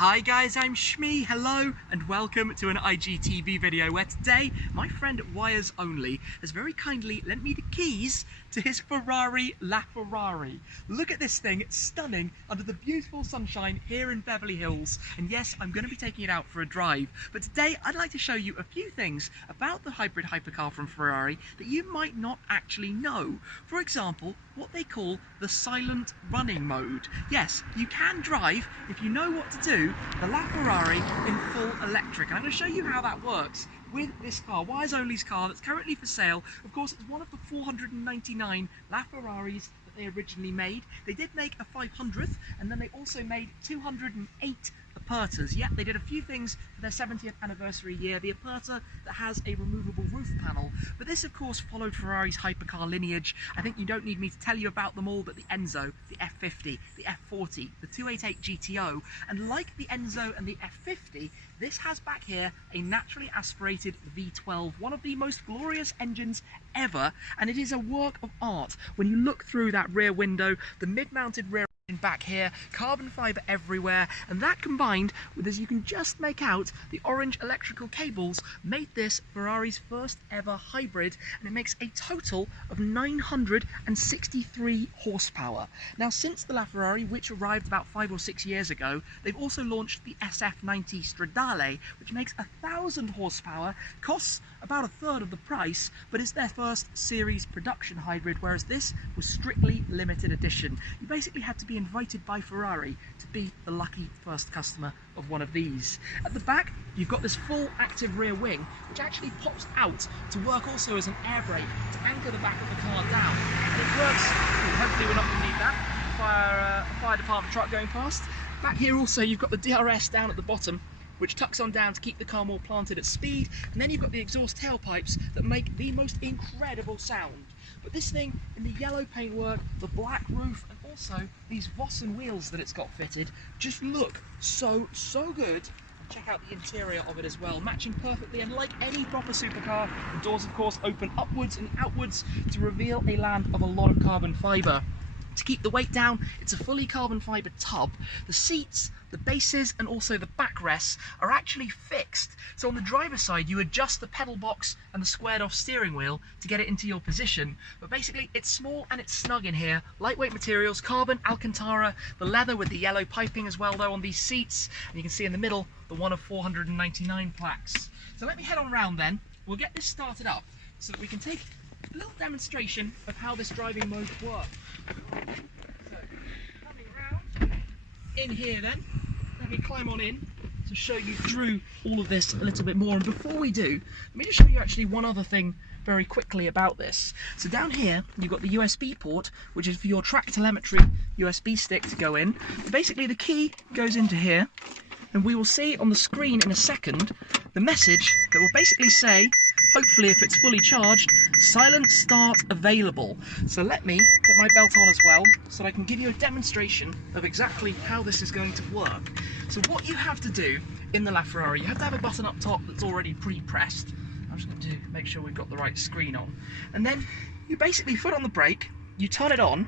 Hi guys, I'm Shmee, hello and welcome to an IGTV video where today my friend Wires Only has very kindly lent me the keys to his Ferrari LaFerrari. Look at this thing, it's stunning under the beautiful sunshine here in Beverly Hills, and yes, I'm going to be taking it out for a drive. But today I'd like to show you a few things about the hybrid hypercar from Ferrari that you might not actually know. For example, what they call the silent running mode. Yes, you can drive, if you know what to do, the LaFerrari in full electric. I'm going to show you how that works with this car, Wires Only's car that's currently for sale. Of course, it's one of the 499 LaFerraris that they originally made. They did make a 500th, and then they also made 208 Apertas. Yeah, they did a few things for their 70th anniversary year. The Aperta that has a removable roof panel. But this, of course, followed Ferrari's hypercar lineage. I think you don't need me to tell you about them all, but the Enzo, the F50, the F40, the 288 GTO, and like the Enzo and the F50, this has back here a naturally aspirated V12, one of the most glorious engines ever, and it is a work of art. When you look through that rear window, the mid-mounted rear back here, carbon fibre everywhere, and that combined with, as you can just make out, the orange electrical cables made this Ferrari's first ever hybrid, and it makes a total of 963 horsepower. Now, since the LaFerrari, which arrived about 5 or 6 years ago, they've also launched the SF90 Stradale, which makes 1,000 horsepower, costs about a third of the price, but it's their first series production hybrid, whereas this was strictly limited edition. You basically had to be invited by Ferrari to be the lucky first customer of one of these. At the back, you've got this full active rear wing, which actually pops out to work also as an air brake to anchor the back of the car down. And it works, hopefully we're not going to need that, fire department truck going past. Back here also, you've got the DRS down at the bottom, which tucks on down to keep the car more planted at speed, and then you've got the exhaust tailpipes that make the most incredible sound. But this thing, in the yellow paintwork, the black roof, and also these Vossen wheels that it's got fitted, just look so good. Check out the interior of it as well, matching perfectly, and like any proper supercar, the doors of course open upwards and outwards to reveal a land of a lot of carbon fibre. To keep the weight down, it's a fully carbon fibre tub. The seats, the bases, and also the backrests are actually fixed. So on the driver's side, you adjust the pedal box and the squared off steering wheel to get it into your position. But basically, it's small and it's snug in here. Lightweight materials, carbon, Alcantara, the leather with the yellow piping as well though on these seats. And you can see in the middle, the one of 499 plaques. So let me head on round then. We'll get this started up so that we can take a little demonstration of how this driving mode works. So, coming around in here then, let me climb on in to show you through all of this a little bit more. And before we do, let me just show you actually one other thing very quickly about this. So down here, you've got the USB port, which is for your track telemetry USB stick to go in. But basically the key goes into here, and we will see on the screen in a second the message that will basically say, hopefully if it's fully charged, silent start available. So let me get my belt on as well so that I can give you a demonstration of exactly how this is going to work. So what you have to do in the LaFerrari, you have to have a button up top that's already pre-pressed. I'm just going to make sure we've got the right screen on. And then you basically foot on the brake, you turn it on,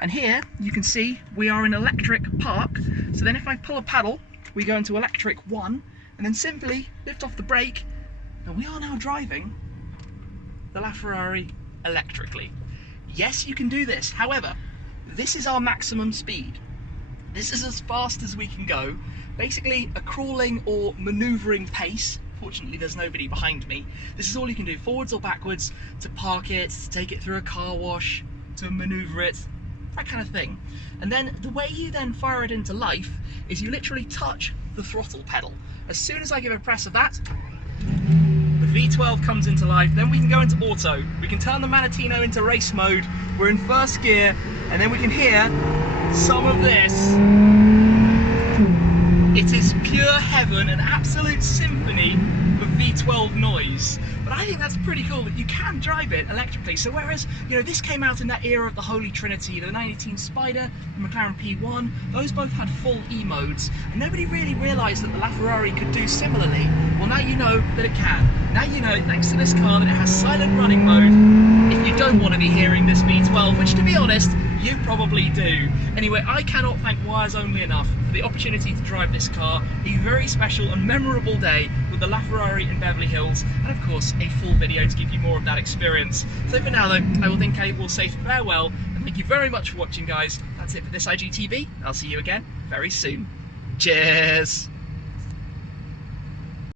and here you can see we are in electric park. So then if I pull a paddle, we go into electric 1, and then simply lift off the brake, and we are now driving the LaFerrari electrically. Yes, you can do this. However, this is our maximum speed. This is as fast as we can go. Basically, a crawling or manoeuvring pace. Fortunately, there's nobody behind me. This is all you can do, forwards or backwards, to park it, to take it through a car wash, to manoeuvre it, that kind of thing. And then the way you then fire it into life is you literally touch the throttle pedal. As soon as I give a press of that, the V12 comes into life. Then we can go into auto. We can turn the Manatino into race mode. We're in first gear, and then we can hear some of this. It is pure heaven, an absolute symphony of V12 noise. But I think that's pretty cool that you can drive it electrically. So whereas, you know, this came out in that era of the Holy Trinity, the 918 Spider, the McLaren P1, those both had full E modes, and nobody really realised that the LaFerrari could do similarly. Well, now you know that it can. Now you know, thanks to this car, that it has silent running mode if you don't want to be hearing this V12, which to be honest, you probably do. Anyway, I cannot thank Wires Only enough for the opportunity to drive this car, a very special and memorable day with the LaFerrari in Beverly Hills, and of course a full video to give you more of that experience. So for now though, I will say farewell, and thank you very much for watching, guys. That's it for this IGTV. I'll see you again very soon. Cheers!